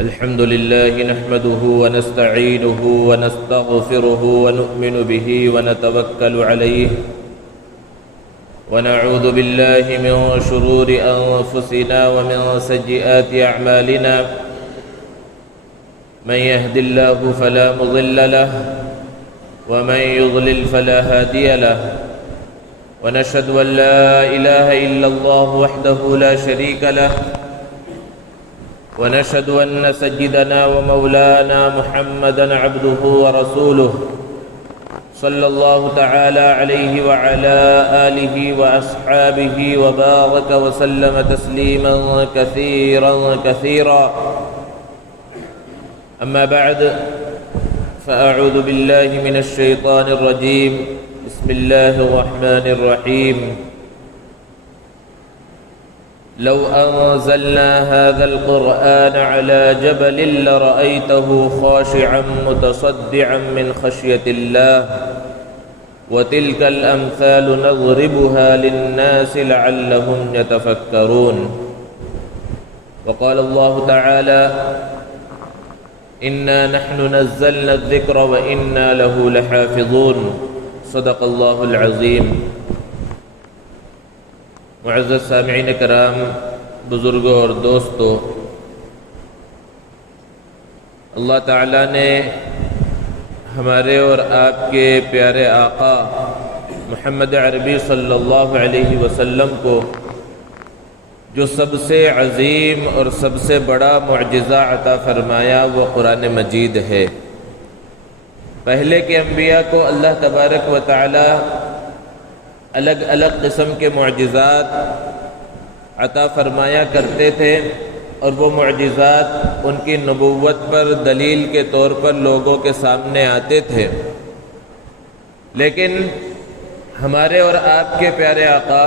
الحمد لله نحمده ونستعينه ونستغفره ونؤمن به ونتوكل عليه ونعوذ بالله من شرور أنفسنا ومن سيئات أعمالنا من يهد الله فلا مضل له ومن يضلل فلا هادي له ونشهد أن لا إله إلا الله وحده لا شريك له ونشهد أن سيدنا ومولانا محمدًا عبده ورسوله صلى الله تعالى عليه وعلى آله وأصحابه وبارك وسلم تسليمًا كثيرًا أما بعد فأعوذ بالله من الشيطان الرجيم بسم الله الرحمن الرحيم لو أنزلنا هذا القرآن على جبل لرأيته خاشعا متصدعا من خشية الله وتلك الأمثال نضربها للناس لعلهم يتفكرون وقال الله تعالى إنا نحن نزلنا الذكر وإنا له لحافظون صدق الله العظيم معزز سامعین کرام، بزرگوں اور دوستوں، اللہ تعالیٰ نے ہمارے اور آپ کے پیارے آقا محمد عربی صلی اللہ علیہ وسلم کو جو سب سے عظیم اور سب سے بڑا معجزہ عطا فرمایا وہ قرآن مجید ہے۔ پہلے کے انبیاء کو اللہ تبارک و تعالی الگ الگ قسم کے معجزات عطا فرمایا کرتے تھے، اور وہ معجزات ان کی نبوت پر دلیل کے طور پر لوگوں کے سامنے آتے تھے، لیکن ہمارے اور آپ کے پیارے آقا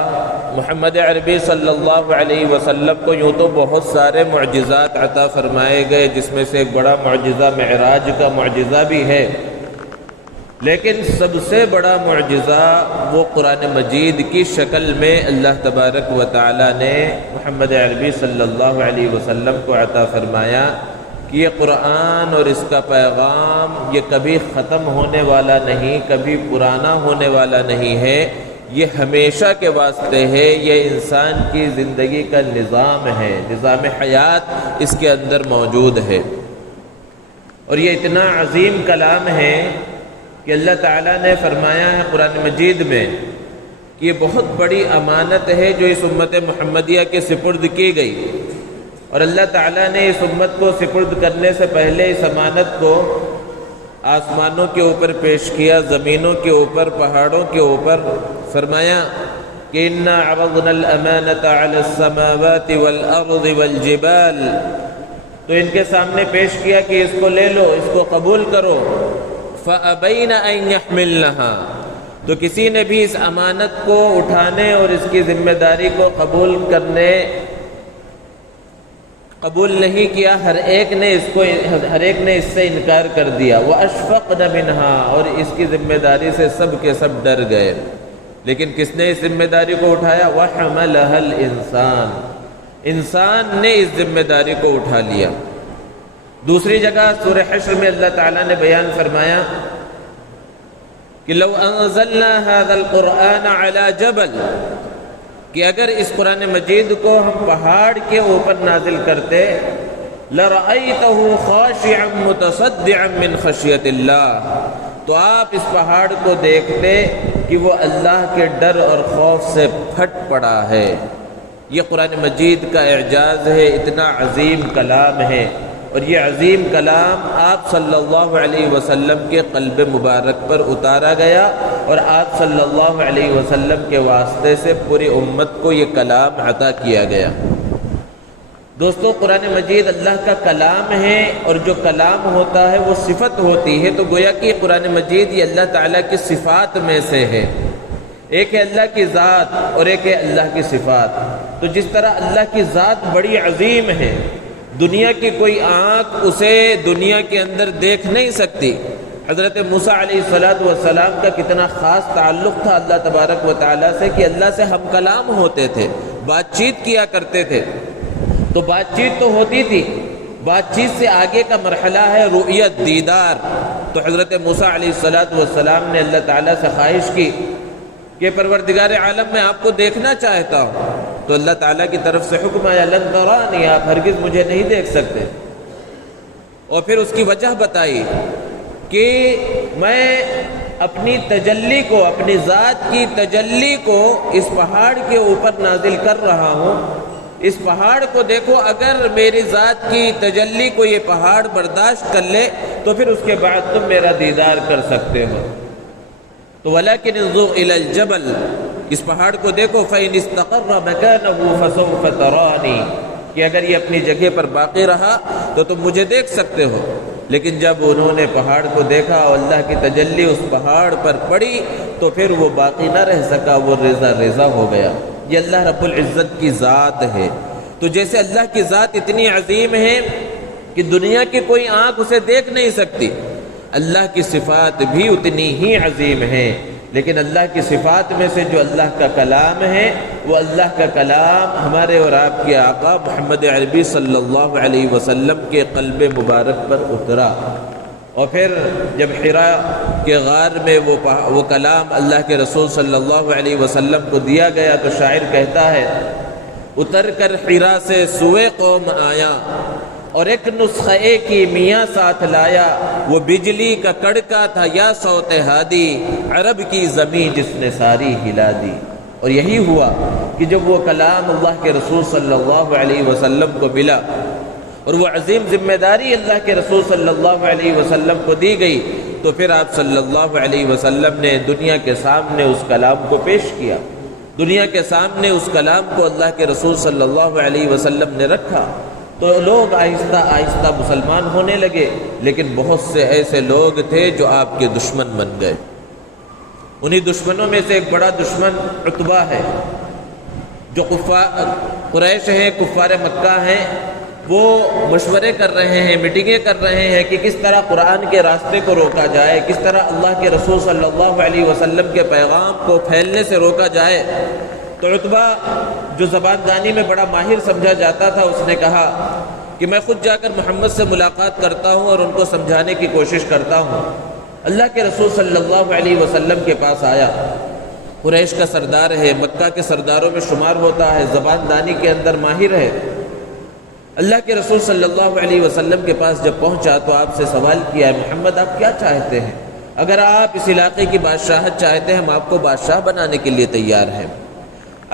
محمد عربی صلی اللہ علیہ وسلم کو یوں تو بہت سارے معجزات عطا فرمائے گئے، جس میں سے ایک بڑا معجزہ معراج کا معجزہ بھی ہے، لیکن سب سے بڑا معجزہ وہ قرآن مجید کی شکل میں اللہ تبارک و تعالی نے محمد عربی صلی اللہ علیہ وسلم کو عطا فرمایا کہ یہ قرآن اور اس کا پیغام یہ کبھی ختم ہونے والا نہیں، کبھی پرانا ہونے والا نہیں ہے، یہ ہمیشہ کے واسطے ہے، یہ انسان کی زندگی کا نظام ہے، نظام حیات اس کے اندر موجود ہے۔ اور یہ اتنا عظیم کلام ہے کہ اللہ تعالیٰ نے فرمایا ہے قرآن مجید میں کہ یہ بہت بڑی امانت ہے جو اس امت محمدیہ کے سپرد کی گئی، اور اللہ تعالیٰ نے اس امت کو سپرد کرنے سے پہلے اس امانت کو آسمانوں کے اوپر پیش کیا، زمینوں کے اوپر، پہاڑوں کے اوپر، فرمایا کہ اِنَّا عَرَضْنَا الْأَمَانَةَ عَلَى السَّمَاوَاتِ وَالْأَرْضِ وَالْجِبَالِ، تو ان کے سامنے پیش کیا کہ اس کو لے لو، اس کو قبول کرو، فَأَبَيْنَ أَن يَحْمِلْنَهَا، تو کسی نے بھی اس امانت کو اٹھانے اور اس کی ذمہ داری کو قبول نہیں کیا، ہر ایک نے اس سے انکار کر دیا، وَأَشْفَقْنَ مِنْهَا، اور اس کی ذمہ داری سے سب کے سب ڈر گئے، لیکن کس نے اس ذمہ داری کو اٹھایا؟ وَحَمَلَهَا الْإِنسَانُ، انسان نے اس ذمہ داری کو اٹھا لیا۔ دوسری جگہ سورہ حشر میں اللہ تعالیٰ نے بیان فرمایا کہ لو انزلنا هذا القرآن على جبل، کہ اگر اس قرآن مجید کو ہم پہاڑ کے اوپر نازل کرتے، لرأيته خاشعا متصدعا من خشية اللہ، تو آپ اس پہاڑ کو دیکھتے کہ وہ اللہ کے ڈر اور خوف سے پھٹ پڑا ہے۔ یہ قرآن مجید کا اعجاز ہے، اتنا عظیم کلام ہے، اور یہ عظیم کلام آپ صلی اللہ علیہ وسلم کے قلب مبارک پر اتارا گیا، اور آپ صلی اللہ علیہ وسلم کے واسطے سے پوری امت کو یہ کلام عطا کیا گیا۔ دوستو، قرآن مجید اللہ کا کلام ہے، اور جو کلام ہوتا ہے وہ صفت ہوتی ہے، تو گویا کہ قرآن مجید یہ اللہ تعالیٰ کی صفات میں سے ہے۔ ایک ہے اللہ کی ذات اور ایک ہے اللہ کی صفات۔ تو جس طرح اللہ کی ذات بڑی عظیم ہے، دنیا کی کوئی آنکھ اسے دنیا کے اندر دیکھ نہیں سکتی، حضرت موسیٰ علیہ السلام کا کتنا خاص تعلق تھا اللہ تبارک و تعالیٰ سے کہ اللہ سے ہم کلام ہوتے تھے، بات چیت کیا کرتے تھے. تو بات چیت تو ہوتی تھی بات چیت سے آگے کا مرحلہ ہے رؤیت، دیدار۔ تو حضرت موسیٰ علیہ السلام نے اللہ تعالیٰ سے خواہش کی کہ پروردگار عالم میں آپ کو دیکھنا چاہتا ہوں، تو اللہ تعالیٰ کی طرف سے حکم آیا لن ترانی، آپ ہرگز مجھے نہیں دیکھ سکتے۔ اور پھر اس کی وجہ بتائی کہ میں اپنی تجلی کو، اپنی ذات کی تجلی کو اس پہاڑ کے اوپر نازل کر رہا ہوں، اس پہاڑ کو دیکھو، اگر میری ذات کی تجلی کو یہ پہاڑ برداشت کر لے تو پھر اس کے بعد تم میرا دیدار کر سکتے ہو۔ تو وَلَكِنِ انظُرْ إِلَى الْجَبَلِ، اس پہاڑ کو دیکھو، فَإِنِ اسْتَقَرَّ مَكَانَهُ فَسَوْفَ تَرَانِي، کہ اگر یہ اپنی جگہ پر باقی رہا تو تم مجھے دیکھ سکتے ہو۔ لیکن جب انہوں نے پہاڑ کو دیکھا اور اللہ کی تجلی اس پہاڑ پر پڑی تو پھر وہ باقی نہ رہ سکا، وہ ریزہ ریزہ ہو گیا۔ یہ اللہ رب العزت کی ذات ہے۔ تو جیسے اللہ کی ذات اتنی عظیم ہے کہ دنیا کی کوئی آنکھ اسے دیکھ نہیں سکتی، اللہ کی صفات بھی اتنی ہی عظیم ہیں۔ لیکن اللہ کی صفات میں سے جو اللہ کا کلام ہے، وہ اللہ کا کلام ہمارے اور آپ کے آقا محمد عربی صلی اللہ علیہ وسلم کے قلب مبارک پر اترا۔ اور پھر جب حراء کے غار میں وہ کلام اللہ کے رسول صلی اللہ علیہ وسلم کو دیا گیا تو شاعر کہتا ہے اتر کر حراء سے سوئے قوم آیا اور ایک نسخے کی میاں ساتھ لایا، وہ بجلی کا کڑکا تھا یا صوت ہادی، عرب کی زمین جس نے ساری ہلا دی۔ اور یہی ہوا کہ جب وہ کلام اللہ کے رسول صلی اللہ علیہ وسلم کو ملا اور وہ عظیم ذمہ داری اللہ کے رسول صلی اللہ علیہ وسلم کو دی گئی تو پھر آپ صلی اللہ علیہ وسلم نے دنیا کے سامنے اس کلام کو پیش کیا، دنیا کے سامنے اس کلام کو اللہ کے رسول صلی اللہ علیہ وسلم نے رکھا۔ تو لوگ آہستہ آہستہ مسلمان ہونے لگے، لیکن بہت سے ایسے لوگ تھے جو آپ کے دشمن بن گئے۔ انہی دشمنوں میں سے ایک بڑا دشمن عتبہ ہے، جو قریش ہیں، کفار مکہ ہیں۔ وہ مشورے کر رہے ہیں، میٹنگیں کر رہے ہیں کہ کس طرح قرآن کے راستے کو روکا جائے، کس طرح اللہ کے رسول صلی اللہ علیہ وسلم کے پیغام کو پھیلنے سے روکا جائے۔ تو عتبہ جو زبان دانی میں بڑا ماہر سمجھا جاتا تھا، اس نے کہا کہ میں خود جا کر محمد سے ملاقات کرتا ہوں اور ان کو سمجھانے کی کوشش کرتا ہوں۔ اللہ کے رسول صلی اللہ علیہ وسلم کے پاس آیا، قریش کا سردار ہے، مکہ کے سرداروں میں شمار ہوتا ہے، زبان دانی کے اندر ماہر ہے۔ اللہ کے رسول صلی اللہ علیہ وسلم کے پاس جب پہنچا تو آپ سے سوال کیا ہے محمد آپ کیا چاہتے ہیں؟ اگر آپ اس علاقے کی بادشاہت چاہتے ہیں ہم آپ کو بادشاہ بنانے کے لیے تیار ہیں،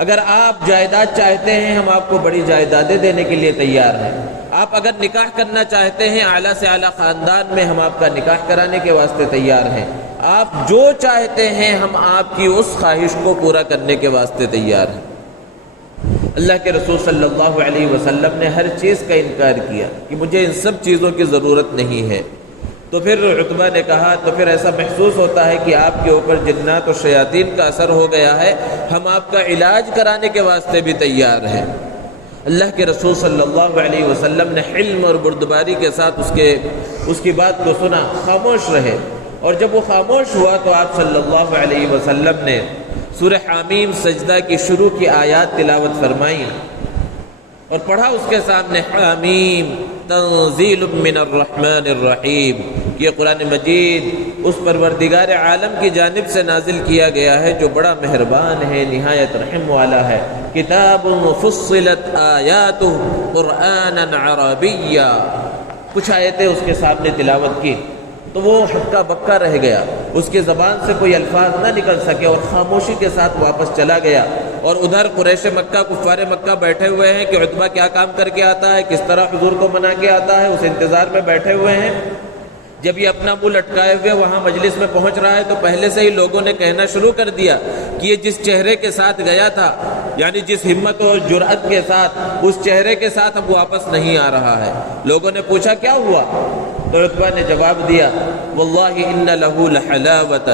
اگر آپ جائیداد چاہتے ہیں ہم آپ کو بڑی جائیدادیں دینے کے لیے تیار ہیں، آپ اگر نکاح کرنا چاہتے ہیں اعلیٰ سے اعلیٰ خاندان میں ہم آپ کا نکاح کرانے کے واسطے تیار ہیں، آپ جو چاہتے ہیں ہم آپ کی اس خواہش کو پورا کرنے کے واسطے تیار ہیں۔ اللہ کے رسول صلی اللہ علیہ وسلم نے ہر چیز کا انکار کیا کہ مجھے ان سب چیزوں کی ضرورت نہیں ہے۔ تو پھر عتبہ نے کہا تو پھر ایسا محسوس ہوتا ہے کہ آپ کے اوپر جنات و شیاطین کا اثر ہو گیا ہے، ہم آپ کا علاج کرانے کے واسطے بھی تیار ہیں۔ اللہ کے رسول صلی اللہ علیہ وسلم نے حلم اور بردباری کے ساتھ اس کی بات کو سنا، خاموش رہے، اور جب وہ خاموش ہوا تو آپ صلی اللہ علیہ وسلم نے سورہ حامیم سجدہ کی شروع کی آیات تلاوت فرمائی اور پڑھا اس کے سامنے حامیم تنزیل من الرحمن الرحیم، یہ قرآن مجید اس پروردگار عالم کی جانب سے نازل کیا گیا ہے جو بڑا مہربان ہے، نہایت رحم والا ہے۔ کتاب فصلت آیاتہ قرآنا عربیا، کچھ آیتیں اس کے سامنے تلاوت کی تو وہ ہکا بکا رہ گیا، اس کی زبان سے کوئی الفاظ نہ نکل سکے اور خاموشی کے ساتھ واپس چلا گیا۔ اور ادھر قریش مکہ، کفار مکہ بیٹھے ہوئے ہیں کہ عتبہ کیا کام کر کے آتا ہے، کس طرح حضور کو منا کے آتا ہے، اس انتظار میں بیٹھے ہوئے ہیں۔ جب یہ اپنا منہ لٹکائے ہوئے وہاں مجلس میں پہنچ رہا ہے تو پہلے سے ہی لوگوں نے کہنا شروع کر دیا کہ یہ جس چہرے کے ساتھ گیا تھا، یعنی جس ہمت اور جرأت کے ساتھ، اس چہرے کے ساتھ اب واپس نہیں آ رہا ہے۔ لوگوں نے پوچھا کیا ہوا؟ تو عتبہ نے جواب دیا واللہ ان لہ لحلاوۃ،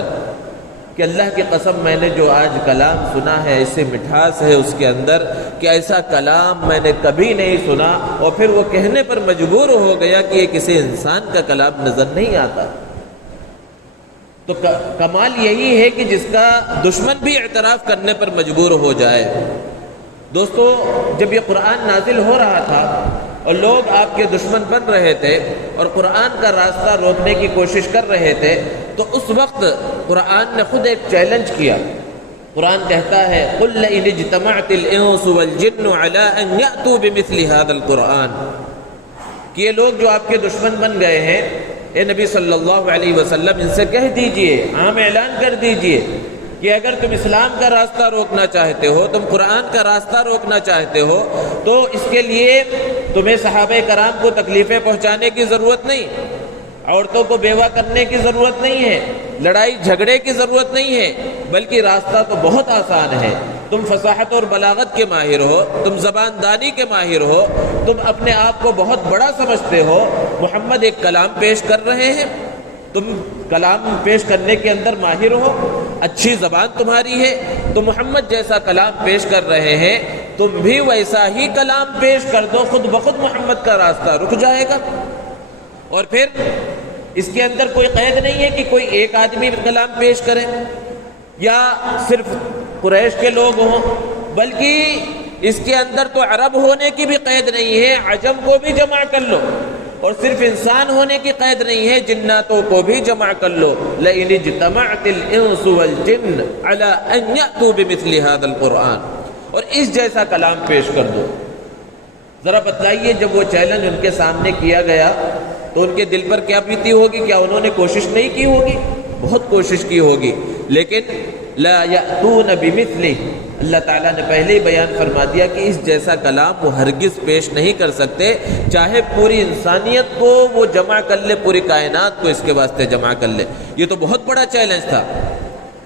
کہ اللہ کی قسم میں نے جو آج کلام سنا ہے ایسے مٹھاس ہے اس کے اندر کہ ایسا کلام میں نے کبھی نہیں سنا، اور پھر وہ کہنے پر مجبور ہو گیا کہ یہ کسی انسان کا کلام نظر نہیں آتا۔ تو کمال یہی ہے کہ جس کا دشمن بھی اعتراف کرنے پر مجبور ہو جائے۔ دوستو جب یہ قرآن نازل ہو رہا تھا اور لوگ آپ کے دشمن بن رہے تھے اور قرآن کا راستہ روکنے کی کوشش کر رہے تھے، تو اس وقت قرآن نے خود ایک چیلنج کیا۔ قرآن کہتا ہے قُلْ لَئِنِ اجْتَمَعْتِ الْإِنسُ وَالْجِنُّ عَلَىٰ أَن يَأْتُوا بِمِثْلِ هَذَا الْقُرْآنِ، کہ یہ لوگ جو آپ کے دشمن بن گئے ہیں، اے نبی صلی اللہ علیہ وسلم ان سے کہہ دیجئے، عام اعلان کر دیجئے کہ اگر تم اسلام کا راستہ روکنا چاہتے ہو، تم قرآن کا راستہ روکنا چاہتے ہو، تو اس کے لیے تمہیں صحابہ کرام کو تکلیفیں پہنچانے کی ضرورت نہیں، عورتوں کو بیوہ کرنے کی ضرورت نہیں ہے، لڑائی جھگڑے کی ضرورت نہیں ہے، بلکہ راستہ تو بہت آسان ہے۔ تم فصاحت اور بلاغت کے ماہر ہو، تم زبان دانی کے ماہر ہو، تم اپنے آپ کو بہت بڑا سمجھتے ہو، محمد ایک کلام پیش کر رہے ہیں، تم کلام پیش کرنے کے اندر ماہر ہو، اچھی زبان تمہاری ہے، تو محمد جیسا کلام پیش کر رہے ہیں، تم بھی ویسا ہی کلام پیش کر دو، خود بخود محمد کا راستہ رک جائے گا۔ اور پھر اس کے اندر کوئی قید نہیں ہے کہ کوئی ایک آدمی کلام پیش کرے یا صرف قریش کے لوگ ہوں، بلکہ اس کے اندر تو عرب ہونے کی بھی قید نہیں ہے، عجم کو بھی جمع کر لو، اور صرف انسان ہونے کی قید نہیں ہے، جناتوں کو بھی جمع کر لو۔ لَئِنِ اجْتَمَعْتِ الْإِنسُ وَالْجِنُّ عَلَىٰ أَن يَأْتُوا بِمِثْلِ هَذَا الْقُرْآنِ، اور اس جیسا کلام پیش کر دو۔ ذرا بتائیے، جب وہ چیلنج ان کے سامنے کیا گیا تو ان کے دل پر کیا بیتی ہوگی؟ کیا انہوں نے کوشش نہیں کی ہوگی؟ بہت کوشش کی ہوگی، لیکن لا یأتون بمثلہ، اللہ تعالیٰ نے پہلے ہی بیان فرما دیا کہ اس جیسا کلام وہ ہرگز پیش نہیں کر سکتے، چاہے پوری انسانیت کو وہ جمع کر لے، پوری کائنات کو اس کے واسطے جمع کر لے۔ یہ تو بہت بڑا چیلنج تھا،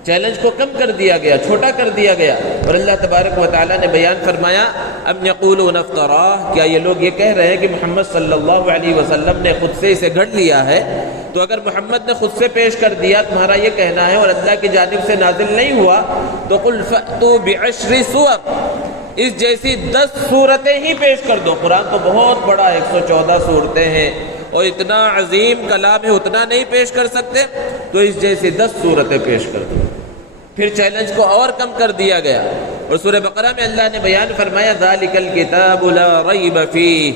چیلنج کو کم کر دیا گیا، چھوٹا کر دیا گیا، اور اللہ تبارک و تعالیٰ نے بیان فرمایا ام یقولون افتراہ، کیا یہ لوگ یہ کہہ رہے ہیں کہ محمد صلی اللہ علیہ وسلم نے خود سے اسے گھڑ لیا ہے؟ تو اگر محمد نے خود سے پیش کر دیا، تمہارا یہ کہنا ہے، اور اللہ کی جانب سے نازل نہیں ہوا، تو قل فأتوا بعشر سور، اس جیسی 10 صورتیں ہی پیش کر دو۔ قرآن تو بہت بڑا 114 صورتیں ہیں اور اتنا عظیم کلام ہے، اتنا نہیں پیش کر سکتے، تو اس جیسی 10 صورتیں پیش کر دو۔ پھر چیلنج کو اور کم کر دیا گیا، اور سورہ بقرہ میں اللہ نے بیان فرمایا ذالک الکتاب لا ریب فیہ،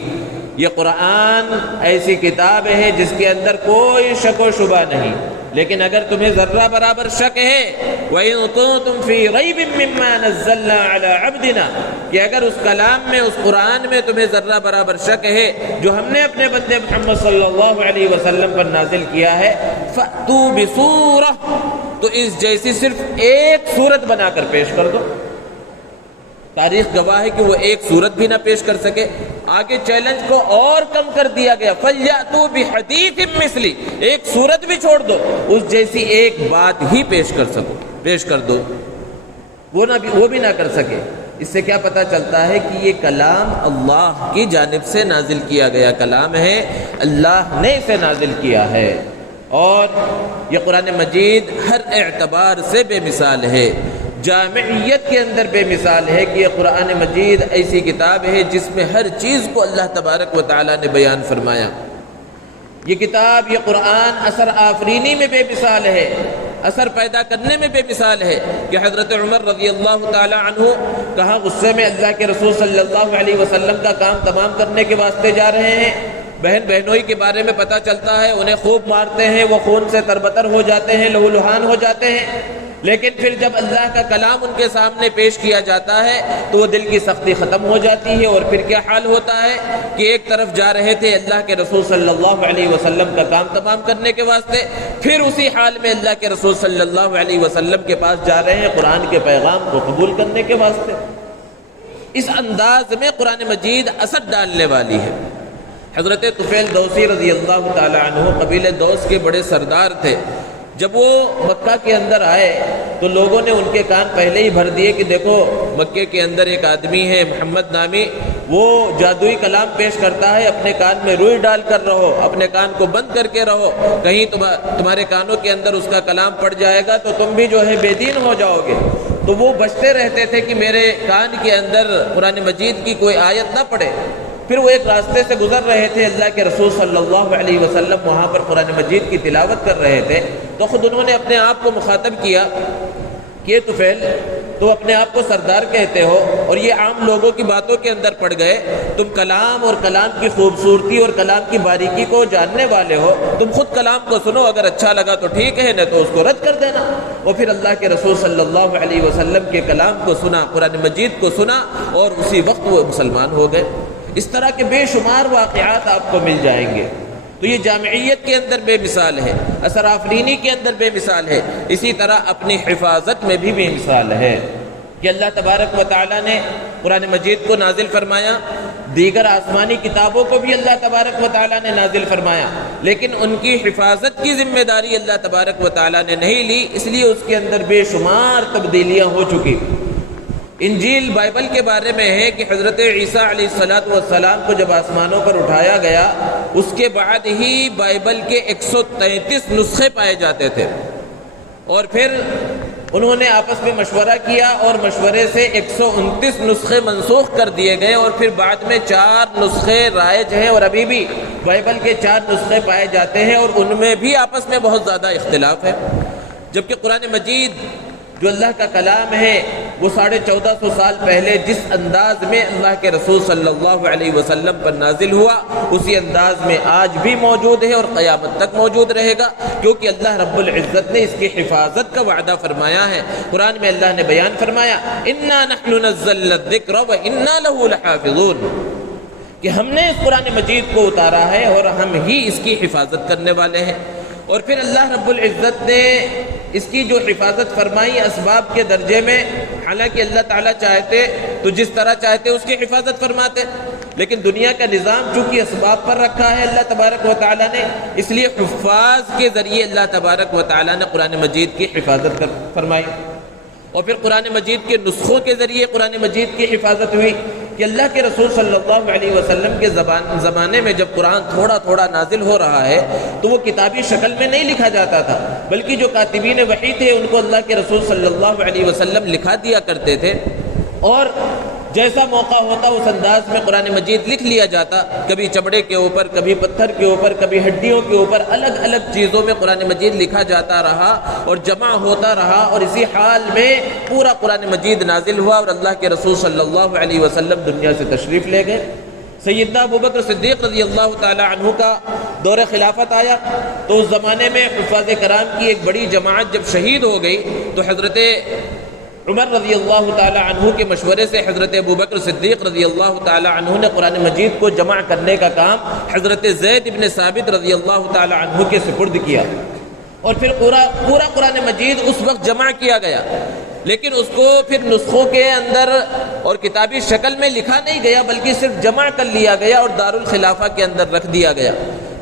یہ قرآن ایسی کتاب ہے جس کے اندر کوئی شک و شبہ نہیں، لیکن اگر تمہیں ذرہ برابر شک ہے وَإِن كُنتُمْ فِي رَيْبٍ مِّمَّا نَزَّلْنَا عَلَىٰ عَبْدِنَا، کہ اگر اس کلام میں، اس قرآن میں تمہیں ذرہ برابر شک ہے جو ہم نے اپنے بندے محمد صلی اللہ علیہ وسلم پر نازل کیا ہے، فَأْتُوا بِسُورَةٍ، تو اس جیسی صرف ایک صورت بنا کر پیش کر دو۔ تاریخ گواہ ہے کہ وہ ایک صورت بھی نہ پیش کر سکے۔ آگے چیلنج کو اور کم کر دیا گیا فَلْيَأْتُوا بِحَدِيثٍ مِّثْلِهِ، ایک صورت بھی چھوڑ دو، اس جیسی ایک بات ہی پیش کر دو، وہ بھی نہ کر سکے۔ اس سے کیا پتہ چلتا ہے کہ یہ کلام اللہ کی جانب سے نازل کیا گیا کلام ہے، اللہ نے اسے نازل کیا ہے، اور یہ قرآن مجید ہر اعتبار سے بے مثال ہے، جامعیت کے اندر بے مثال ہے کہ یہ قرآن مجید ایسی کتاب ہے جس میں ہر چیز کو اللہ تبارک و تعالیٰ نے بیان فرمایا۔ یہ کتاب، یہ قرآن اثر آفرینی میں بے مثال ہے، اثر پیدا کرنے میں بے مثال ہے، کہ حضرت عمر رضی اللہ تعالی عنہ کہاں غصے میں اللہ کے رسول صلی اللہ علیہ وسلم کا کام تمام کرنے کے واسطے جا رہے ہیں، بہن بہنوئی کے بارے میں پتہ چلتا ہے، انہیں خوب مارتے ہیں، وہ خون سے تربتر ہو جاتے ہیں، لہو لہان ہو جاتے ہیں، لیکن پھر جب اللہ کا کلام ان کے سامنے پیش کیا جاتا ہے تو وہ دل کی سختی ختم ہو جاتی ہے، اور پھر کیا حال ہوتا ہے کہ ایک طرف جا رہے تھے اللہ کے رسول صلی اللہ علیہ وسلم کا کام تمام کرنے کے واسطے، پھر اسی حال میں اللہ کے رسول صلی اللہ علیہ وسلم کے پاس جا رہے ہیں قرآن کے پیغام کو قبول کرنے کے واسطے۔ اس انداز میں قرآن مجید اثر ڈالنے والی ہے۔ حضرت طفیل دوسی رضی اللہ تعالی عنہ قبیلہ دوس کے بڑے سردار تھے، جب وہ مکہ کے اندر آئے تو لوگوں نے ان کے کان پہلے ہی بھر دیے کہ دیکھو مکے کے اندر ایک آدمی ہے محمد نامی، وہ جادوئی کلام پیش کرتا ہے، اپنے کان میں روئی ڈال کر رہو، اپنے کان کو بند کر کے رہو، کہیں تمہارے کانوں کے اندر اس کا کلام پڑ جائے گا تو تم بھی جو ہے بے دین ہو جاؤ گے۔ تو وہ بچتے رہتے تھے کہ میرے کان کے اندر قرآن مجید کی کوئی آیت نہ پڑے۔ پھر وہ ایک راستے سے گزر رہے تھے، اللہ کے رسول صلی اللہ علیہ وسلم وہاں پر قرآن مجید کی تلاوت کر رہے تھے، تو خود انہوں نے اپنے آپ کو مخاطب کیا کہ طفیل، تو اپنے آپ کو سردار کہتے ہو اور یہ عام لوگوں کی باتوں کے اندر پڑ گئے. تم کلام اور کلام کی خوبصورتی اور کلام کی باریکی کو جاننے والے ہو, تم خود کلام کو سنو, اگر اچھا لگا تو ٹھیک ہے, نہیں تو اس کو رد کر دینا. اور پھر اللہ کے رسول صلی اللہ علیہ وسلم کے کلام کو سنا, قرآن مجید کو سنا, اور اسی وقت وہ مسلمان ہو گئے. اس طرح کے بے شمار واقعات آپ کو مل جائیں گے. تو یہ جامعیت کے اندر بے مثال ہے, اثر آفرینی کے اندر بے مثال ہے, اسی طرح اپنی حفاظت میں بھی بے مثال ہے کہ اللہ تبارک و تعالیٰ نے قرآن مجید کو نازل فرمایا, دیگر آسمانی کتابوں کو بھی اللہ تبارک و تعالیٰ نے نازل فرمایا, لیکن ان کی حفاظت کی ذمہ داری اللہ تبارک و تعالیٰ نے نہیں لی, اس لیے اس کے اندر بے شمار تبدیلیاں ہو چکی. انجیل بائبل کے بارے میں ہے کہ حضرت عیسیٰ علیہ السلام کو جب آسمانوں پر اٹھایا گیا, اس کے بعد ہی بائبل کے 133 نسخے پائے جاتے تھے, اور پھر انہوں نے آپس میں مشورہ کیا اور مشورے سے 129 نسخے منسوخ کر دیے گئے, اور پھر بعد میں 4 نسخے رائج ہیں, اور ابھی بھی بائبل کے 4 نسخے پائے جاتے ہیں, اور ان میں بھی آپس میں بہت زیادہ اختلاف ہے. جبکہ قرآن مجید جو اللہ کا کلام ہے وہ 1450 سال پہلے جس انداز میں اللہ کے رسول صلی اللہ علیہ وسلم پر نازل ہوا, اسی انداز میں آج بھی موجود ہے اور قیامت تک موجود رہے گا, کیونکہ اللہ رب العزت نے اس کی حفاظت کا وعدہ فرمایا ہے. قرآن میں اللہ نے بیان فرمایا, اِنَّا نَحْنُ نَزَّلْنَا الذِّكْرَ وَإِنَّا لَهُ لَحَافِظُونَ, کہ ہم نے اس قرآن مجید کو اتارا ہے اور ہم ہی اس کی حفاظت کرنے والے ہیں. اور پھر اللہ رب العزت نے اس کی جو حفاظت فرمائی اسباب کے درجے میں, حالانکہ اللہ تعالیٰ چاہتے تو جس طرح چاہتے اس کی حفاظت فرماتے, لیکن دنیا کا نظام چونکہ اسباب پر رکھا ہے اللہ تبارک و تعالیٰ نے, اس لیے حفاظ کے ذریعے اللہ تبارک و تعالیٰ نے قرآن مجید کی حفاظت فرمائی. اور پھر قرآن مجید کے نسخوں کے ذریعے قرآن مجید کی حفاظت ہوئی کہ اللہ کے رسول صلی اللہ علیہ وسلم کے زمانے میں جب قرآن تھوڑا تھوڑا نازل ہو رہا ہے تو وہ کتابی شکل میں نہیں لکھا جاتا تھا, بلکہ جو کاتبین وحی تھے ان کو اللہ کے رسول صلی اللہ علیہ وسلم لکھا دیا کرتے تھے, اور جیسا موقع ہوتا اس انداز میں قرآن مجید لکھ لیا جاتا, کبھی چمڑے کے اوپر, کبھی پتھر کے اوپر, کبھی ہڈیوں کے اوپر, الگ الگ چیزوں میں قرآن مجید لکھا جاتا رہا اور جمع ہوتا رہا, اور اسی حال میں پورا قرآن مجید نازل ہوا اور اللہ کے رسول صلی اللہ علیہ وسلم دنیا سے تشریف لے گئے. سیدنا ابوبکر صدیق رضی اللہ تعالی عنہ کا دور خلافت آیا, تو اس زمانے میں حفاظ کرام کی ایک بڑی جماعت جب شہید ہو گئی تو حضرت عمر رضی اللہ تعالی عنہ کے مشورے سے حضرت ابوبکر صدیق رضی اللہ تعالی عنہ نے قرآن مجید کو جمع کرنے کا کام حضرت زید بن ثابت رضی اللہ تعالی عنہ کے سپرد کیا, اور پھر پورا قرآن مجید اس وقت جمع کیا گیا, لیکن اس کو پھر نسخوں کے اندر اور کتابی شکل میں لکھا نہیں گیا, بلکہ صرف جمع کر لیا گیا اور دارالخلافہ کے اندر رکھ دیا گیا.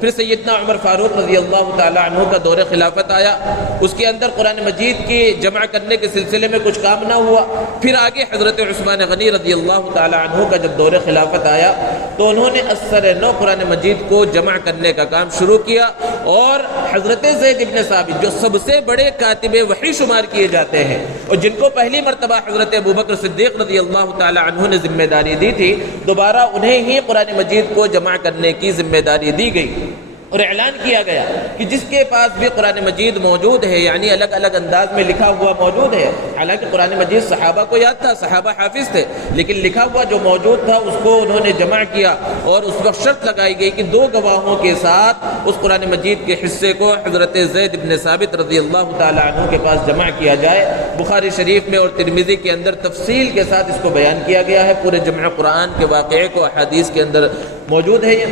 پھر سیدنا عمر فاروق رضی اللہ تعالی عنہ کا دور خلافت آیا, اس کے اندر قرآن مجید کی جمع کرنے کے سلسلے میں کچھ کام نہ ہوا. پھر آگے حضرت عثمان غنی رضی اللہ تعالی عنہ کا جب دور خلافت آیا تو انہوں نے اثر نو قرآن مجید کو جمع کرنے کا کام شروع کیا, اور حضرت زید بن ثابت جو سب سے بڑے کاتب وحی شمار کیے جاتے ہیں اور جن کو پہلی مرتبہ حضرت ابوبکر صدیق رضی اللہ تعالی عنہ نے ذمہ داری دی تھی, دوبارہ انہیں ہی قرآن مجید کو جمع کرنے کی ذمہ داری دی گئی, اور اعلان کیا گیا کہ جس کے پاس بھی قرآن مجید موجود ہے, یعنی الگ الگ انداز میں لکھا ہوا موجود ہے, حالانکہ قرآن مجید صحابہ کو یاد تھا, صحابہ حافظ تھے, لیکن لکھا ہوا جو موجود تھا اس کو انہوں نے جمع کیا, اور اس وقت شرط لگائی گئی کہ 2 گواہوں کے ساتھ اس قرآن مجید کے حصے کو حضرت زید بن ثابت رضی اللہ تعالی عنہ کے پاس جمع کیا جائے. بخاری شریف میں اور ترمذی کے اندر تفصیل کے ساتھ اس کو بیان کیا گیا ہے, پورے جمع قرآن کے واقعے کو احادیث کے اندر موجود ہے.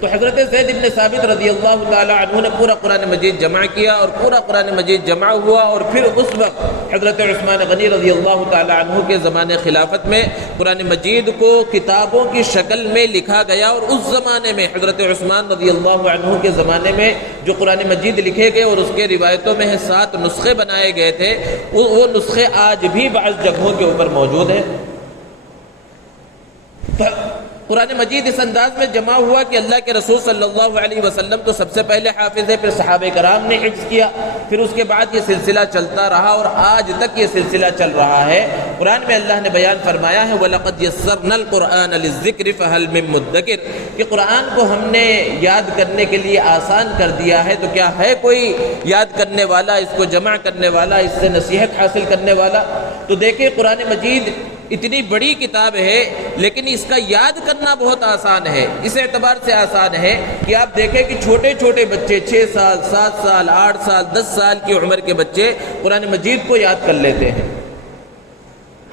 تو حضرت زید بن ثابت رضی اللہ تعالی عنہ نے پورا قرآن مجید جمع کیا, اور پورا قرآن مجید جمع ہوا, اور پھر اس وقت حضرت عثمان غنی رضی اللہ تعالی عنہ کے زمانے خلافت میں قرآن مجید کو کتابوں کی شکل میں لکھا گیا. اور اس زمانے میں حضرت عثمان رضی اللہ عنہ کے زمانے میں جو قرآن مجید لکھے گئے اور اس کے روایتوں میں 7 نسخے بنائے گئے تھے, وہ نسخے آج بھی بعض جگہوں کے اوپر موجود ہیں. قرآن مجید اس انداز میں جمع ہوا کہ اللہ کے رسول صلی اللہ علیہ وسلم تو سب سے پہلے حافظ ہے، پھر صحابہ کرام نے حفظ کیا، پھر اس کے بعد یہ سلسلہ چلتا رہا اور آج تک یہ سلسلہ چل رہا ہے۔ قرآن میں اللہ نے بیان فرمایا ہے وَلَقَدْ يَسَّرْنَا الْقُرْآنَ لِلذِّكْرِ فَهَلْ مِن مُدَّكِرٍ، کہ قرآن کو ہم نے یاد کرنے کے لیے آسان کر دیا ہے، تو کیا ہے کوئی یاد کرنے والا، اس کو جمع کرنے والا، اس سے نصیحت حاصل کرنے والا؟ تو دیکھیں قرآن مجید اتنی بڑی کتاب ہے لیکن اس کا یاد کرنا بہت آسان ہے۔ اس اعتبار سے آسان ہے کہ آپ دیکھیں کہ چھوٹے چھوٹے بچے 6 سال 7 سال 8 سال 10 سال کی عمر کے بچے قرآن مجید کو یاد کر لیتے ہیں،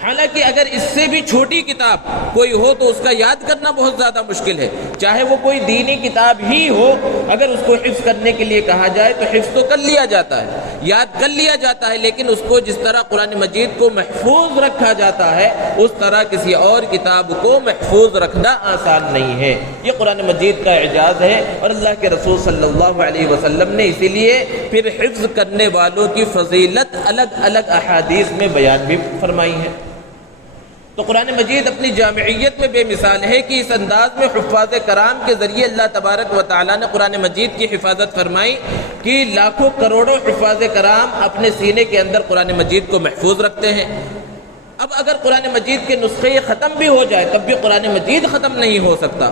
حالانکہ اگر اس سے بھی چھوٹی کتاب کوئی ہو تو اس کا یاد کرنا بہت زیادہ مشکل ہے، چاہے وہ کوئی دینی کتاب ہی ہو، اگر اس کو حفظ کرنے کے لیے کہا جائے تو حفظ تو کر لیا جاتا ہے، یاد کر لیا جاتا ہے، لیکن اس کو جس طرح قرآن مجید کو محفوظ رکھا جاتا ہے اس طرح کسی اور کتاب کو محفوظ رکھنا آسان نہیں ہے۔ یہ قرآن مجید کا اعجاز ہے اور اللہ کے رسول صلی اللہ علیہ وسلم نے اسی لیے پھر حفظ کرنے والوں کی فضیلت الگ الگ احادیث میں بیان بھی فرمائی ہے۔ تو قرآن مجید اپنی جامعیت میں بے مثال ہے کہ اس انداز میں حفاظ کرام کے ذریعے اللہ تبارک و تعالیٰ نے قرآن مجید کی حفاظت فرمائی کہ لاکھوں کروڑوں حفاظ کرام اپنے سینے کے اندر قرآن مجید کو محفوظ رکھتے ہیں۔ اب اگر قرآن مجید کے نسخے ختم بھی ہو جائے تب بھی قرآن مجید ختم نہیں ہو سکتا۔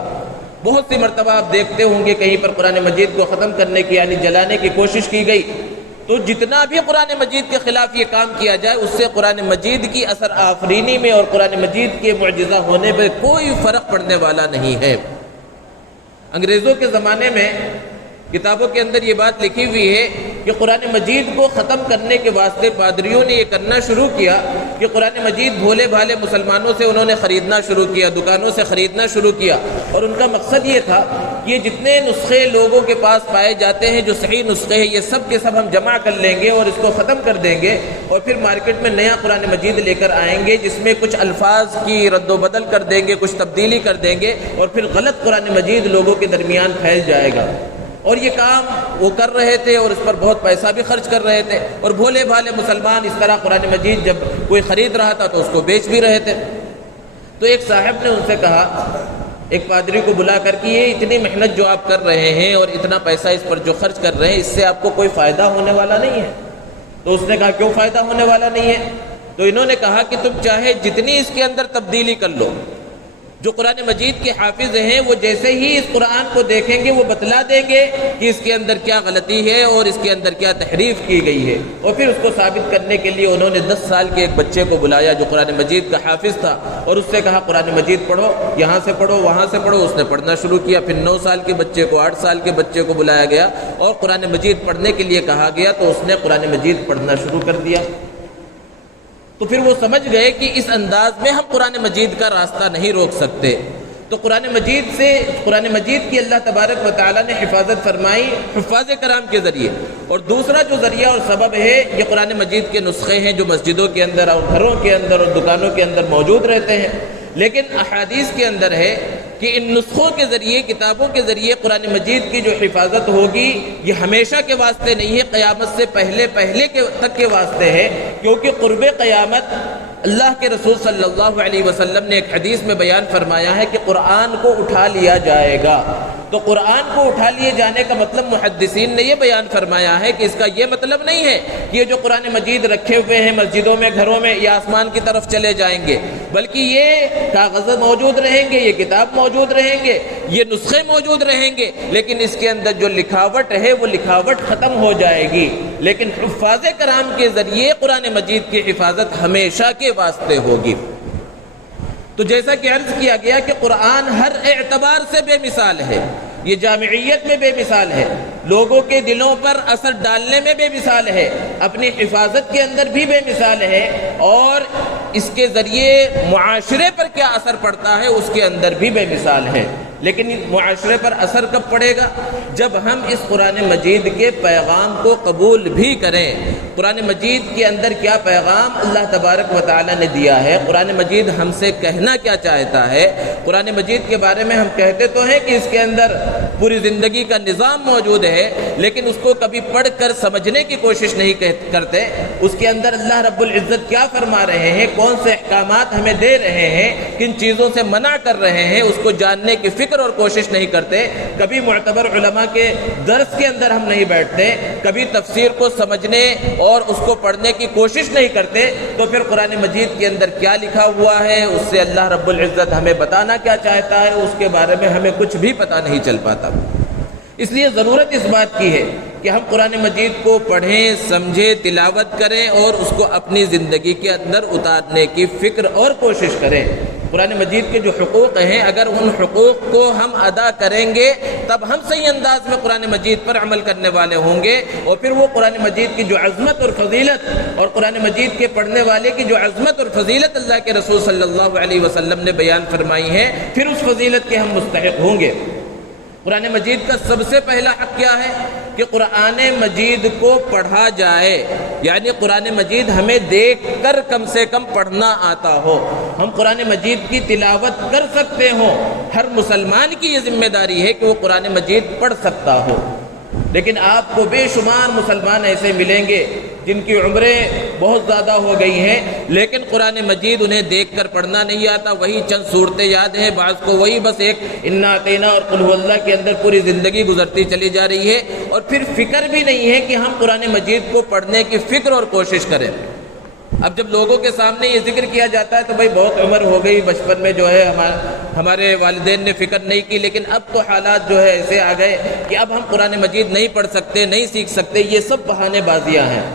بہت سی مرتبہ آپ دیکھتے ہوں گے کہیں پر قرآن مجید کو ختم کرنے کی یعنی جلانے کی کوشش کی گئی، تو جتنا بھی قرآن مجید کے خلاف یہ کام کیا جائے اس سے قرآن مجید کی اثر آفرینی میں اور قرآن مجید کے معجزہ ہونے پر کوئی فرق پڑنے والا نہیں ہے۔ انگریزوں کے زمانے میں کتابوں کے اندر یہ بات لکھی ہوئی ہے کہ قرآن مجید کو ختم کرنے کے واسطے پادریوں نے یہ کرنا شروع کیا کہ قرآن مجید بھولے بھالے مسلمانوں سے انہوں نے خریدنا شروع کیا، دکانوں سے خریدنا شروع کیا، اور ان کا مقصد یہ تھا کہ جتنے نسخے لوگوں کے پاس پائے جاتے ہیں جو صحیح نسخے ہیں یہ سب کے سب ہم جمع کر لیں گے اور اس کو ختم کر دیں گے، اور پھر مارکیٹ میں نیا قرآن مجید لے کر آئیں گے جس میں کچھ الفاظ کی رد و بدل کر دیں گے، کچھ تبدیلی کر دیں گے، اور پھر غلط قرآن مجید لوگوں کے درمیان پھیل جائے گا۔ اور یہ کام وہ کر رہے تھے اور اس پر بہت پیسہ بھی خرچ کر رہے تھے، اور بھولے بھالے مسلمان اس طرح قرآن مجید جب کوئی خرید رہا تھا تو اس کو بیچ بھی رہے تھے۔ تو ایک صاحب نے ان سے کہا، ایک پادری کو بلا کر کہ یہ اتنی محنت جو آپ کر رہے ہیں اور اتنا پیسہ اس پر جو خرچ کر رہے ہیں اس سے آپ کو کوئی فائدہ ہونے والا نہیں ہے؟ تو اس نے کہا کیوں فائدہ ہونے والا نہیں ہے؟ تو انہوں نے کہا کہ تم چاہے جتنی اس کے اندر تبدیلی کر لو، جو قرآن مجید کے حافظ ہیں وہ جیسے ہی اس قرآن کو دیکھیں گے وہ بتلا دیں گے کہ اس کے اندر کیا غلطی ہے اور اس کے اندر کیا تحریف کی گئی ہے، اور پھر اس کو ثابت کرنے کے لیے انہوں نے 10 سال کے ایک بچے کو بلایا جو قرآن مجید کا حافظ تھا، اور اس سے کہا قرآن مجید پڑھو، یہاں سے پڑھو وہاں سے پڑھو، اس نے پڑھنا شروع کیا۔ پھر 9 سال کے بچے کو 8 سال کے بچے کو بلایا گیا اور قرآن مجید پڑھنے کے لیے کہا گیا تو اس نے قرآن مجید پڑھنا شروع کر دیا۔ تو پھر وہ سمجھ گئے کہ اس انداز میں ہم قرآن مجید کا راستہ نہیں روک سکتے، تو قرآن مجید کی اللہ تبارک و تعالیٰ نے حفاظت فرمائی حفاظ کرام کے ذریعے۔ اور دوسرا جو ذریعہ اور سبب ہے یہ قرآن مجید کے نسخے ہیں جو مسجدوں کے اندر اور گھروں کے اندر اور دکانوں کے اندر موجود رہتے ہیں، لیکن احادیث کے اندر ہے کہ ان نسخوں کے ذریعے کتابوں کے ذریعے قرآن مجید کی جو حفاظت ہوگی یہ ہمیشہ کے واسطے نہیں ہے، قیامت سے پہلے تک کے واسطے ہے، کیونکہ قرب قیامت اللہ کے رسول صلی اللہ علیہ وسلم نے ایک حدیث میں بیان فرمایا ہے کہ قرآن کو اٹھا لیا جائے گا۔ تو قرآن کو اٹھا لیے جانے کا مطلب محدثین نے یہ بیان فرمایا ہے کہ اس کا یہ مطلب نہیں ہے کہ یہ جو قرآن مجید رکھے ہوئے ہیں مسجدوں میں گھروں میں یہ آسمان کی طرف چلے جائیں گے، بلکہ یہ کاغذ موجود رہیں گے، یہ کتاب موجود رہیں گے، یہ نسخے موجود رہیں گے، لیکن اس کے اندر جو لکھاوٹ ہے وہ لکھاوٹ ختم ہو جائے گی۔ لیکن حفاظ کرام کے ذریعے قرآن مجید کی حفاظت ہمیشہ کے واسطے ہوگی۔ تو جیسا کہ عرض کیا گیا کہ قرآن ہر اعتبار سے بے مثال ہے، یہ جامعیت میں بے مثال ہے، لوگوں کے دلوں پر اثر ڈالنے میں بے مثال ہے، اپنی حفاظت کے اندر بھی بے مثال ہے، اور اس کے ذریعے معاشرے پر کیا اثر پڑتا ہے اس کے اندر بھی بے مثال ہے۔ لیکن معاشرے پر اثر کب پڑے گا؟ جب ہم اس قرآن مجید کے پیغام کو قبول بھی کریں۔ قرآن مجید کے اندر کیا پیغام اللہ تبارک و تعالیٰ نے دیا ہے، قرآن مجید ہم سے کہنا کیا چاہتا ہے۔ قرآن مجید کے بارے میں ہم کہتے تو ہیں کہ اس کے اندر پوری زندگی کا نظام موجود ہے، لیکن اس کو کبھی پڑھ کر سمجھنے کی کوشش نہیں کرتے۔ اس کے اندر اللہ رب العزت کیا فرما رہے ہیں، کون سے احکامات ہمیں دے رہے ہیں، کن چیزوں سے منع کر رہے ہیں، اس کو جاننے کی فکر اور کوشش نہیں کرتے۔ کبھی معتبر علماء کے درس کے اندر ہم نہیں بیٹھتے، کبھی تفسیر کو سمجھنے اور اس کو پڑھنے کی کوشش نہیں کرتے، تو پھر قرآن مجید کے اندر کیا لکھا ہوا ہے، اس سے اللہ رب العزت ہمیں بتانا کیا چاہتا ہے، اس کے بارے میں ہمیں کچھ بھی پتہ نہیں چل پاتا۔ اس لیے ضرورت اس بات کی ہے کہ ہم قرآن مجید کو پڑھیں، سمجھیں، تلاوت کریں اور اس کو اپنی زندگی کے اندر اتارنے کی فکر اور کوشش کریں۔ قرآن مجید کے جو حقوق ہیں، اگر ان حقوق کو ہم ادا کریں گے تب ہم صحیح انداز میں قرآن مجید پر عمل کرنے والے ہوں گے، اور پھر وہ قرآن مجید کی جو عظمت اور فضیلت، اور قرآن مجید کے پڑھنے والے کی جو عظمت اور فضیلت اللہ کے رسول صلی اللہ علیہ وسلم نے بیان فرمائی ہے، پھر اس فضیلت کے ہم مستحق ہوں گے۔ قرآن مجید کا سب سے پہلا حق کیا ہے کہ قرآن مجید کو پڑھا جائے، یعنی قرآن مجید ہمیں دیکھ کر کم سے کم پڑھنا آتا ہو، ہم قرآن مجید کی تلاوت کر سکتے ہوں۔ ہر مسلمان کی یہ ذمہ داری ہے کہ وہ قرآن مجید پڑھ سکتا ہو، لیکن آپ کو بے شمار مسلمان ایسے ملیں گے جن کی عمریں بہت زیادہ ہو گئی ہیں، لیکن قرآن مجید انہیں دیکھ کر پڑھنا نہیں آتا، وہی چند صورتیں یاد ہیں، بعض کو وہی بس ایک انا اعطینا اور قل هو اللہ کے اندر پوری زندگی گزرتی چلی جا رہی ہے، اور پھر فکر بھی نہیں ہے کہ ہم قرآن مجید کو پڑھنے کی فکر اور کوشش کریں۔ اب جب لوگوں کے سامنے یہ ذکر کیا جاتا ہے تو بھائی بہت عمر ہو گئی، بچپن میں جو ہے ہمارے والدین نے فکر نہیں کی، لیکن اب تو حالات جو ہے ایسے آ گئے کہ اب ہم قرآن مجید نہیں پڑھ سکتے، نہیں سیکھ سکتے، یہ سب بہانے بازیاں ہیں۔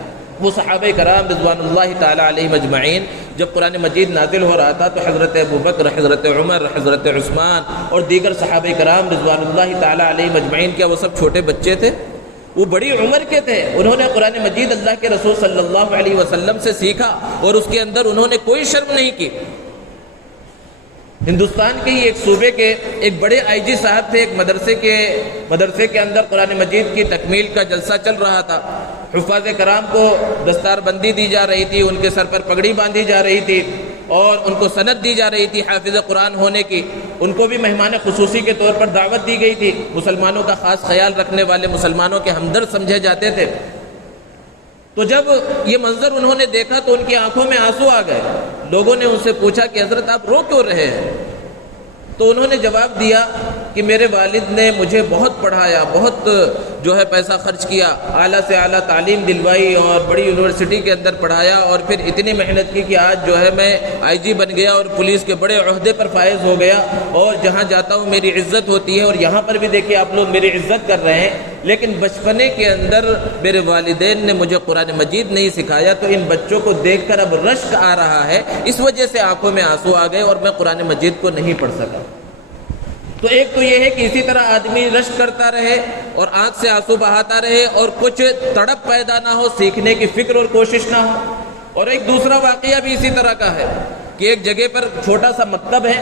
وہ صحابہ کرام رضوان اللہ تعالیٰ علیہم اجمعین جب قرآن مجید نازل ہو رہا تھا تو حضرت ابوبکر، حضرت عمر، حضرت عثمان اور دیگر صحابہ کرام رضوان اللہ تعالیٰ علیہم اجمعین، کیا وہ سب چھوٹے بچے تھے؟ وہ بڑی عمر کے تھے۔ انہوں نے قرآن مجید اللہ کے رسول صلی اللہ علیہ وسلم سے سیکھا اور اس کے اندر انہوں نے کوئی شرم نہیں کی۔ ہندوستان کے ہی ایک صوبے کے ایک بڑے آئی جی صاحب تھے، ایک مدرسے کے اندر قرآن مجید کی تکمیل کا جلسہ چل رہا تھا۔ حفاظ کرام کو دستار بندی دی جا رہی تھی، ان کے سر پر پگڑی باندھی جا رہی تھی اور ان کو سند دی جا رہی تھی حافظ قرآن ہونے کی۔ ان کو بھی مہمان خصوصی کے طور پر دعوت دی گئی تھی، مسلمانوں کا خاص خیال رکھنے والے، مسلمانوں کے ہمدرد سمجھے جاتے تھے۔ تو جب یہ منظر انہوں نے دیکھا تو ان کی آنکھوں میں آنسو آ گئے۔ لوگوں نے ان سے پوچھا کہ حضرت آپ رو کیوں رہے ہیں؟ تو انہوں نے جواب دیا کہ میرے والد نے مجھے بہت پڑھایا، بہت جو ہے پیسہ خرچ کیا، اعلیٰ سے اعلیٰ تعلیم دلوائی اور بڑی یونیورسٹی کے اندر پڑھایا، اور پھر اتنی محنت کی کہ آج جو ہے میں آئی جی بن گیا اور پولیس کے بڑے عہدے پر فائز ہو گیا، اور جہاں جاتا ہوں میری عزت ہوتی ہے، اور یہاں پر بھی دیکھیے آپ لوگ میری عزت کر رہے ہیں، لیکن بچپنے کے اندر میرے والدین نے مجھے قرآن مجید نہیں سکھایا، تو ان بچوں کو دیکھ کر اب رشک آ رہا ہے، اس وجہ سے آنکھوں میں آنسو آ گئے اور میں قرآن مجید کو نہیں پڑھ سکا۔ تو ایک تو یہ ہے کہ اسی طرح آدمی رشک کرتا رہے اور آنکھ سے آنسو بہاتا رہے اور کچھ تڑپ پیدا نہ ہو، سیکھنے کی فکر اور کوشش نہ ہو۔ اور ایک دوسرا واقعہ بھی اسی طرح کا ہے کہ ایک جگہ پر چھوٹا سا مکتب ہے،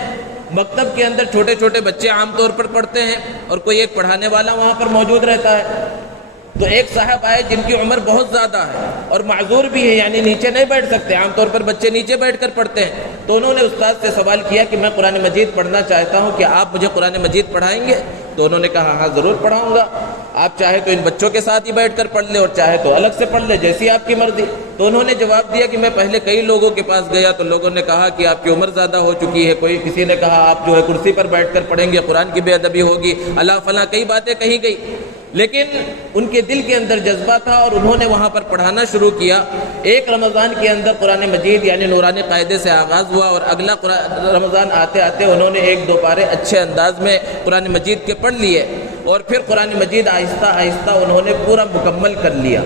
مکتب کے اندر چھوٹے چھوٹے بچے عام طور پر پڑھتے ہیں اور کوئی ایک پڑھانے والا وہاں پر موجود رہتا ہے۔ تو ایک صاحب آئے جن کی عمر بہت زیادہ ہے اور معذور بھی ہے، یعنی نیچے نہیں بیٹھ سکتے، عام طور پر بچے نیچے بیٹھ کر پڑھتے ہیں۔ تو انہوں نے استاد سے سوال کیا کہ میں قرآن مجید پڑھنا چاہتا ہوں، کیا آپ مجھے قرآن مجید پڑھائیں گے؟ تو انہوں نے کہا ہاں ضرور پڑھاؤں گا، آپ چاہے تو ان بچوں کے ساتھ ہی بیٹھ کر پڑھ لیں اور چاہے تو الگ سے پڑھ لیں، جیسی آپ کی مرضی۔ تو انہوں نے جواب دیا کہ میں پہلے کئی لوگوں کے پاس گیا تو لوگوں نے کہا کہ آپ کی عمر زیادہ ہو چکی ہے، کسی نے کہا آپ جو ہے کرسی پر بیٹھ کر پڑھیں گے، قرآن کی بے ادبی ہوگی، اللہ فلاں کئی باتیں کہی گئی، لیکن ان کے دل کے اندر جذبہ تھا اور انہوں نے وہاں پر پڑھانا شروع کیا۔ ایک رمضان کے اندر قرآن مجید یعنی نورانی قاعدے سے آغاز ہوا اور اگلا رمضان آتے آتے انہوں نے ایک دو پارے اچھے انداز میں قرآن مجید کے پڑھ لیے اور پھر قرآن مجید آہستہ آہستہ انہوں نے پورا مکمل کر لیا۔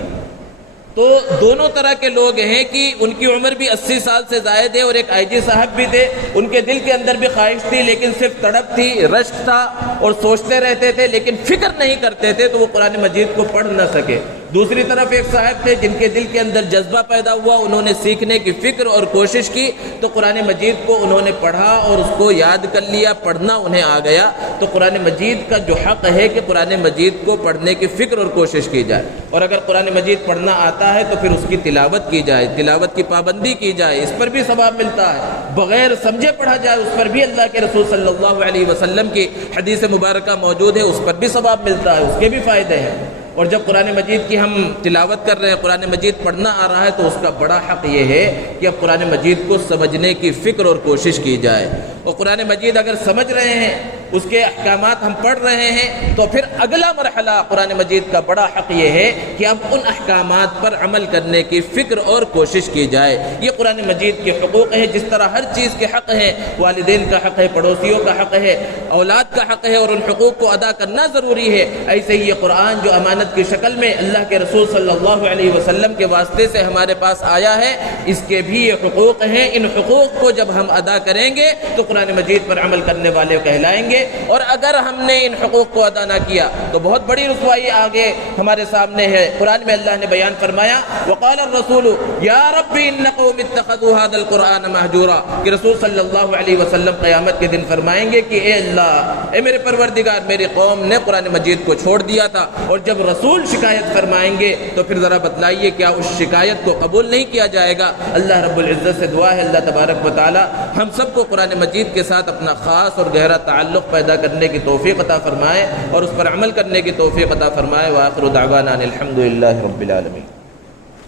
تو دونوں طرح کے لوگ ہیں کہ ان کی عمر بھی 80 سال سے زائد ہے، اور ایک آئی جی صاحب بھی تھے، ان کے دل کے اندر بھی خواہش تھی لیکن صرف تڑپ تھی، رشک تھا اور سوچتے رہتے تھے لیکن فکر نہیں کرتے تھے، تو وہ قرآن مجید کو پڑھ نہ سکے۔ دوسری طرف ایک صاحب تھے جن کے دل کے اندر جذبہ پیدا ہوا، انہوں نے سیکھنے کی فکر اور کوشش کی تو قرآن مجید کو انہوں نے پڑھا اور اس کو یاد کر لیا، پڑھنا انہیں آ گیا۔ تو قرآن مجید کا جو حق ہے کہ قرآن مجید کو پڑھنے کی فکر اور کوشش کی جائے، اور اگر قرآن مجید پڑھنا آتا ہے تو پھر اس کی تلاوت کی جائے، تلاوت کی پابندی کی جائے، اس پر بھی ثواب ملتا ہے۔ بغیر سمجھے پڑھا جائے اس پر بھی اللہ کے رسول صلی اللہ علیہ وسلم کی حدیث مبارکہ موجود ہے، اس پر بھی ثواب ملتا ہے، اس کے بھی فائدے ہیں۔ اور جب قرآن مجید کی ہم تلاوت کر رہے ہیں، قرآن مجید پڑھنا آ رہا ہے، تو اس کا بڑا حق یہ ہے کہ اب قرآن مجید کو سمجھنے کی فکر اور کوشش کی جائے۔ اور قرآن مجید اگر سمجھ رہے ہیں، اس کے احکامات ہم پڑھ رہے ہیں، تو پھر اگلا مرحلہ قرآن مجید کا بڑا حق یہ ہے کہ اب ان احکامات پر عمل کرنے کی فکر اور کوشش کی جائے۔ یہ قرآن مجید کے حقوق ہیں، جس طرح ہر چیز کے حق ہیں، والدین کا حق ہے، پڑوسیوں کا حق ہے، اولاد کا حق ہے، اور ان حقوق کو ادا کرنا ضروری ہے، ایسے ہی یہ قرآن جو امانت کی شکل میں اللہ کے رسول صلی اللہ علیہ وسلم کے واسطے سے ہمارے پاس آیا ہے، اس کے بھی یہ حقوق ہیں۔ ان حقوق کو جب ہم ادا کریں گے تو قرآن مجید پر عمل کرنے والے کہلائیں گے، اور اگر ہم نے ان حقوق کو ادا نہ کیا تو بہت بڑی رسوائی آگے ہمارے سامنے ہے۔ قرآن میں اللہ نے بیان فرمایا، وقال الرسول یا رب ان قوم اتخذوا هذا القرآن مهجورا، کہ رسول صلی اللہ علیہ وسلم قیامت کے دن فرمائیں گے کہ اے اللہ، اے میرے پروردگار، میری قوم نے قرآن مجید کو چھوڑ دیا تھا۔ اور جب رسول شکایت فرمائیں گے تو پھر ذرا بتلائیے کیا اس شکایت کو قبول نہیں کیا جائے گا؟ اللہ رب العزت سے دعا ہے اللہ تبارک و تعالی ہم سب کو قرآن مجید کے ساتھ اپنا خاص اور گہرا تعلق پیدا کرنے کی توفیق عطا فرمائے اور اس پر عمل کرنے کی توفیق عطا فرمائے۔ وآخر دعوانا الحمد للہ رب العالمین۔